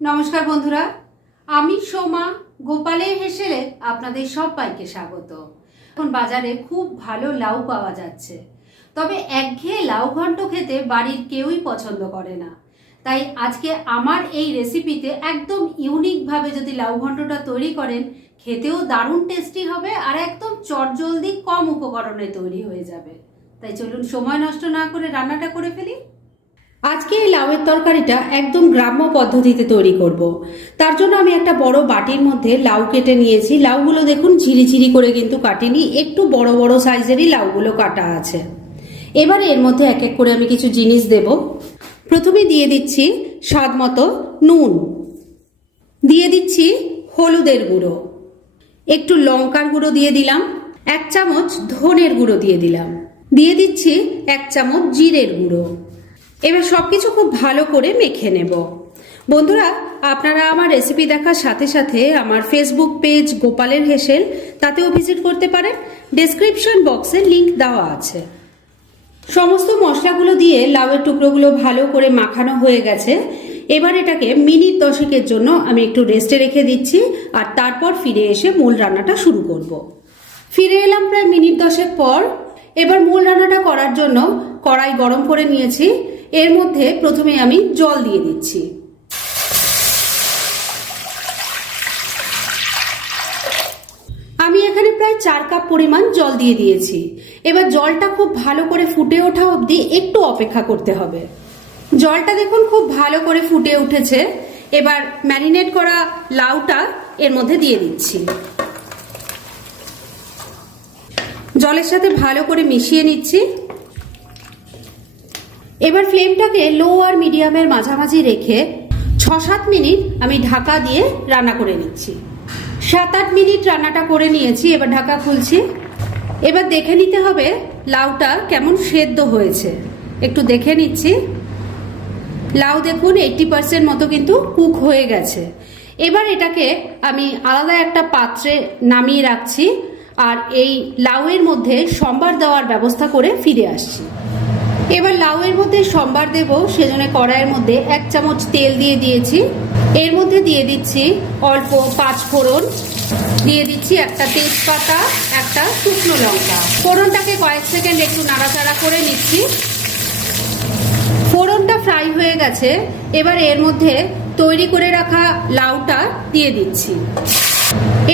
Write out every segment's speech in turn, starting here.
নমস্কার বন্ধুরা, আমি সোমা গোপালের হেসেলে আপনাদের সবাইকে স্বাগত। এখন বাজারে খুব ভালো লাউ পাওয়া যাচ্ছে, তবে একঘেয়ে লাউ ঘন্ট খেতে বাড়ির কেউই পছন্দ করে না। তাই আজকে আমার এই রেসিপিতে একদম ইউনিকভাবে যদি লাউ ঘন্টটা তৈরি করেন, খেতেও দারুণ টেস্টি হবে আর একদম চটজলদি কম উপকরণে তৈরি হয়ে যাবে। তাই চলুন সময় নষ্ট না করে রান্নাটা করে ফেলি। আজকে এই লাউয়ের তরকারিটা একদম গ্রাম্য পদ্ধতিতে তৈরি করব। তার জন্য আমি একটা বড় বাটির মধ্যে লাউ কেটে নিয়েছি। লাউগুলো দেখুন ঝিরিঝিরি করে কিন্তু কাটিনি, একটু বড় বড় সাইজেরই লাউগুলো কাটা আছে। এবারে এর মধ্যে এক এক করে আমি কিছু জিনিস দেব। প্রথমে দিয়ে দিচ্ছি স্বাদ মতো নুন, দিয়ে দিচ্ছি হলুদের গুঁড়ো, একটু লঙ্কার গুঁড়ো দিয়ে দিলাম, 1 চামচ ধনের গুঁড়ো দিয়ে দিলাম, দিয়ে দিচ্ছি 1 চামচ জিরের গুঁড়ো। এবার সবকিছু খুব ভালো করে মেখে নেব। বন্ধুরা, আপনারা আমার রেসিপি দেখার সাথে সাথে আমার ফেসবুক পেজ গোপালের হেসেল তাতেও ভিজিট করতে পারেন। ডেসক্রিপশন বক্সে লিংক দেওয়া আছে। সমস্ত মশলাগুলো দিয়ে লাউয়ের টুকরোগুলো ভালো করে মাখানো হয়ে গেছে। এবার এটাকে মিনিট 10 জন্য আমি একটু রেস্টে রেখে দিচ্ছি, আর তারপর ফিরে এসে মূল রান্নাটা শুরু করব। ফিরে এলাম প্রায় মিনিট 10 পর। এবার মূল রান্নাটা করার জন্য কড়াই গরম করে নিয়েছি। এর মধ্যে প্রথমে আমি জল দিয়ে দিচ্ছি। আমি এখানে প্রায় 4 কাপ পরিমাণ জল দিয়ে দিয়েছি। এবার জলটা খুব ভালো করে ফুটে ওঠা অবধি একটু অপেক্ষা করতে হবে। জলটা দেখুন খুব ভালো করে ফুটে উঠেছে। এবার ম্যারিনেট করা লাউটা এর মধ্যে দিয়ে দিচ্ছি। জলের সাথে ভালো করে মিশিয়ে নিচ্ছি। এবার ফ্লেমটাকে লো আর মিডিয়ামের মাঝামাঝি রেখে 6-7 মিনিট আমি ঢাকা দিয়ে রান্না করে নিচ্ছি। 7-8 মিনিট রান্নাটা করে নিয়েছি। এবার ঢাকা খুলছি। এবার দেখে নিতে হবে লাউটা কেমন সেদ্ধ হয়েছে, একটু দেখে নিচ্ছি। লাউ দেখুন 80% মতো কিন্তু কুক হয়ে গেছে। এবার এটাকে আমি আলাদা একটা পাত্রে নামিয়ে রাখছি, আর এই লাউয়ের মধ্যে সম্বার দেওয়ার ব্যবস্থা করে ফিরে আসছি। এবার লাউয়ের মধ্যে সম্বার দেব, সেজন্য কড়াইয়ের মধ্যে 1 চামচ তেল দিয়ে দিয়েছি। এর মধ্যে দিয়ে দিচ্ছি অল্প 5 ফোড়ন, দিয়ে দিচ্ছি একটা তেজপাতা, একটা শুকনো লঙ্কা। ফোড়নটাকে কয়েক সেকেন্ড একটু নাড়াচাড়া করে নিচ্ছি। ফোড়নটা ফ্রাই হয়ে গেছে। এবার এর মধ্যে তৈরি করে রাখা লাউটা দিয়ে দিচ্ছি।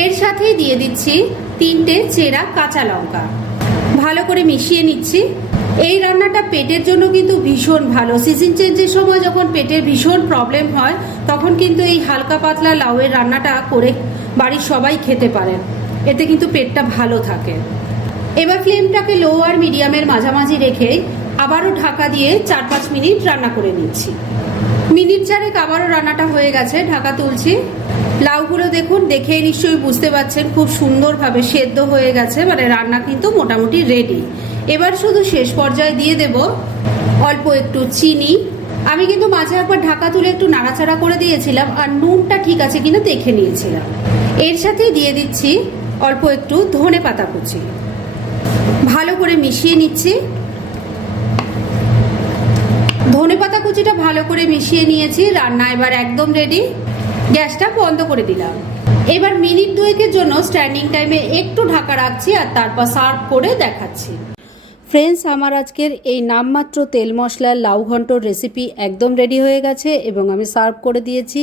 এর সাথেই দিয়ে দিচ্ছি 3টে চেরা কাঁচা লঙ্কা। ভালো করে মিশিয়ে নিচ্ছি। এই রান্নাটা পেটের জন্য কিন্তু ভীষণ ভালো। সিজন চেঞ্জের সময় যখন পেটের ভীষণ প্রবলেম হয়, তখন কিন্তু এই হালকা পাতলা লাউয়ের রান্নাটা করে বাড়ির সবাই খেতে পারেন। এতে কিন্তু পেটটা ভালো থাকে। এবার ফ্লেমটাকে লো আর মিডিয়ামের মাঝামাঝি রেখে আবারও ঢাকা দিয়ে 4-5 মিনিট রান্না করে নিচ্ছি। মিনিট 4 আবারও রান্নাটা হয়ে গেছে। ঢাকা তুলছি। লাউগুলো দেখুন, দেখেই নিশ্চয়ই বুঝতে পারছেন খুব সুন্দরভাবে সেদ্ধ হয়ে গেছে, মানে রান্না কিন্তু মোটামুটি রেডি। এবার শুধু শেষ পর্যায়ে দিয়ে দেব অল্প একটু চিনি। আমি কিন্তু মাঝে একবার ঢাকা তুলে একটু নাড়াচাড়া করে দিয়েছিলাম, আর নুনটা ঠিক আছে কিনা দেখে নিয়েছিলাম। এর সাথে দিয়ে দিচ্ছি অল্প একটু ধনে পাতা কুচি। ভালো করে মিশিয়ে নিচ্ছি। ধনে পাতা কুচিটা ভালো করে মিশিয়ে নিয়েছি। রান্না এবার একদম রেডি। গ্যাসটা বন্ধ করে দিলাম। এবার মিনিট 2 জন্য স্ট্যান্ডিং টাইমে একটু ঢাকা রাখছি, আর তারপর সার্ভ করে দেখাচ্ছি। ফ্রেন্ডস, আমার আজকের এই নামমাত্র তেল মশলার লাউ ঘন্টর রেসিপি একদম রেডি হয়ে গেছে এবং আমি সার্ভ করে দিয়েছি।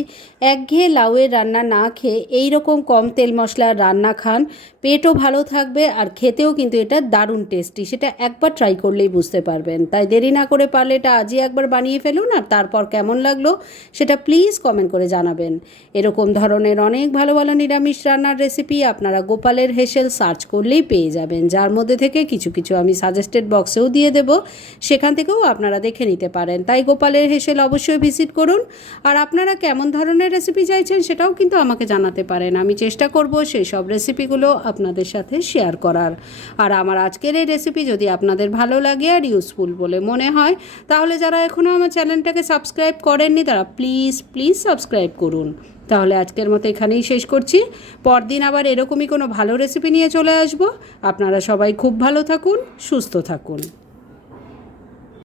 একঘেয়ে লাউয়ের রান্না না খেয়ে এই রকম কম তেল মশলার রান্না খান, পেটও ভালো থাকবে আর খেতেও কিন্তু এটা দারুণ টেস্টি। সেটা একবার ট্রাই করলেই বুঝতে পারবেন। তাই দেরি না করে পারলে এটা আজই একবার বানিয়ে ফেলুন, আর তারপর কেমন লাগলো সেটা প্লিজ কমেন্ট করে জানাবেন। এরকম ধরনের অনেক ভালো ভালো নিরামিষ রান্নার রেসিপি আপনারা গোপালের হেসেল সার্চ করলেই পেয়ে যাবেন, যার মধ্যে থেকে কিছু কিছু আমি সাজেস্টেড বক্সেও দিয়ে দেব, সেখান থেকেও আপনারা দেখে নিতে পারেন। তাই গোপালের হেসেল অবশ্যই ভিজিট করুন। আর আপনারা কেমন ধরনের রেসিপি চাইছেন সেটাও কিন্তু আমাকে জানাতে পারেন। আমি চেষ্টা করব সেই সব রেসিপিগুলো আপনাদের সাথে শেয়ার করার। আর আমার আজকের এই রেসিপি যদি আপনাদের ভালো লাগে আর ইউজফুল বলে মনে হয়, তাহলে যারা এখনও আমার চ্যানেলটাকে সাবস্ক্রাইব করেননি তারা প্লিজ সাবস্ক্রাইব করুন। তাহলে আজকের মতো এখানেই শেষ করছি। পরদিন আবার এরকমই কোনো ভালো রেসিপি নিয়ে চলে আসব। আপনারা সবাই খুব ভালো থাকুন, সুস্থ থাকুন।